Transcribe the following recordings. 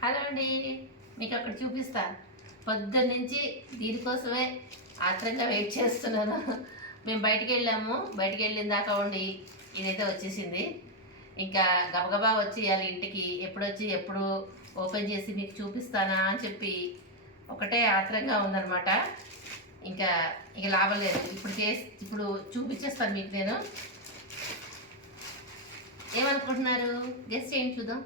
Hello అండి మీకు అక్కడ చూపిస్తాను పొద్దున్న నుంచి దీనికోసమే ఆత్రంగా వెయిట్ చేస్తున్నాను. మేము బయటికి వెళ్ళాము. బయటికి వెళ్ళిన దాకా ఉండి ఇదైతే వచ్చేసింది. ఇంకా గబగబా వచ్చి వాళ్ళ ఇంటికి ఎప్పుడు వచ్చి ఎప్పుడు ఓపెన్ చేసి మీకు చూపిస్తానా అని చెప్పి ఒకటే ఆత్రంగా ఉందనమాట ఇంకా ఇక లాభం లేదు. ఇప్పుడు చేసి ఇప్పుడు చూపించేస్తాను మీకు నేను. ఏమనుకుంటున్నారు? గెస్ట్ చేయండి చూద్దాం.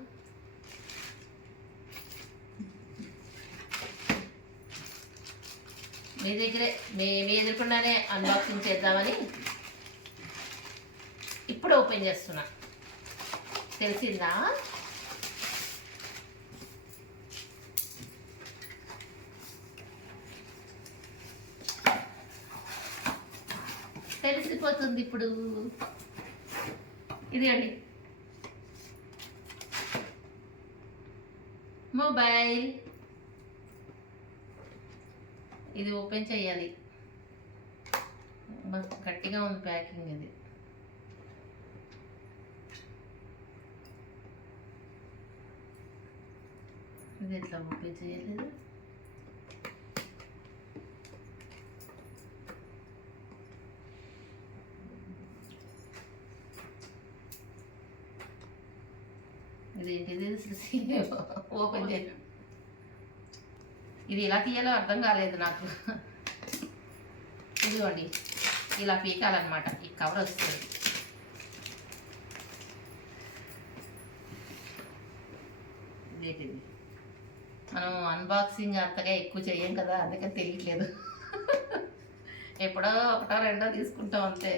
మీ దగ్గరే మీ మీ ఎదుర్కొన్నానే అన్బాక్సింగ్ చేద్దామని ఇప్పుడు ఓపెన్ చేస్తున్నా. తెలిసిందా? తెలిసిపోతుంది ఇప్పుడు. ఇది అండి. మొబైల్ ఇది ఓపెన్ చేయాలి. గట్టిగా ఉంది ప్యాకింగ్ ఇది. ఇది ఎట్లా ఓపెన్ చేయలేదు? ఇదేంటిది? ఓపెన్ చేయాలి ఇది ఎలా తీయాలో అర్థం కాలేదు నాకు. ఇదిగోండి ఇలా పీకాలన్నమాట ఈ కవర్ వస్తుంది. మనం అన్బాక్సింగ్ అంతగా ఎక్కువ చెయ్యం కదా అందుకని తెలియట్లేదు. ఎప్పుడో ఒకటో రెండో తీసుకుంటాం అంతే.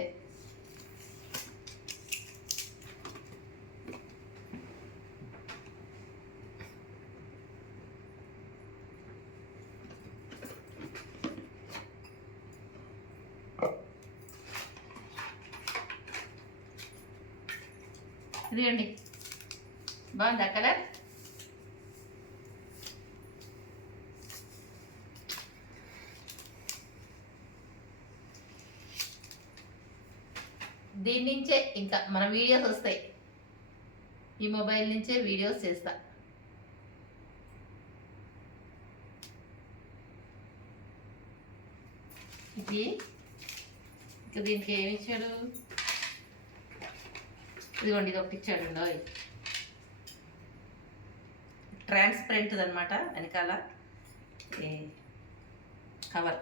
ఇదిగండి. బాగుంది అక్కడ దీని నుంచే ఇంకా మన వీడియోస్ వస్తాయి. ఈ మొబైల్ నుంచే వీడియోస్ చేస్తా. ఇది? ఇంకా దీనికి ఏమి ఇచ్చాడు? ఇదిగోండి ఇది ఒకటి ఇచ్చాడు అండి ట్రాన్స్పరెంట్ అనమాట వెనకాల. కవర్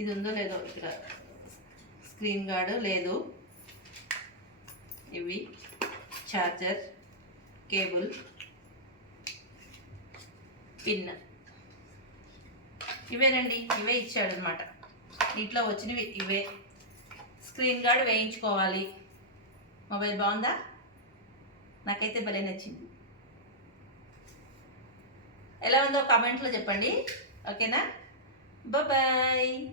ఇది ఉందో లేదో ఇక్కడ స్క్రీన్ గార్డు లేదు. ఇవి ఛార్జర్ కేబుల్ పిన్ ఇవేనండి ఇవే ఇచ్చాడు అనమాట దీంట్లో వచ్చినవి ఇవే. స్క్రీన్ గార్డ్ వేయించుకోవాలి. మొబైల్ బాగుందా? నాకైతే భలే నచ్చింది. ఎలా ఉందో కామెంట్లో చెప్పండి. ఓకేనా? బాయ్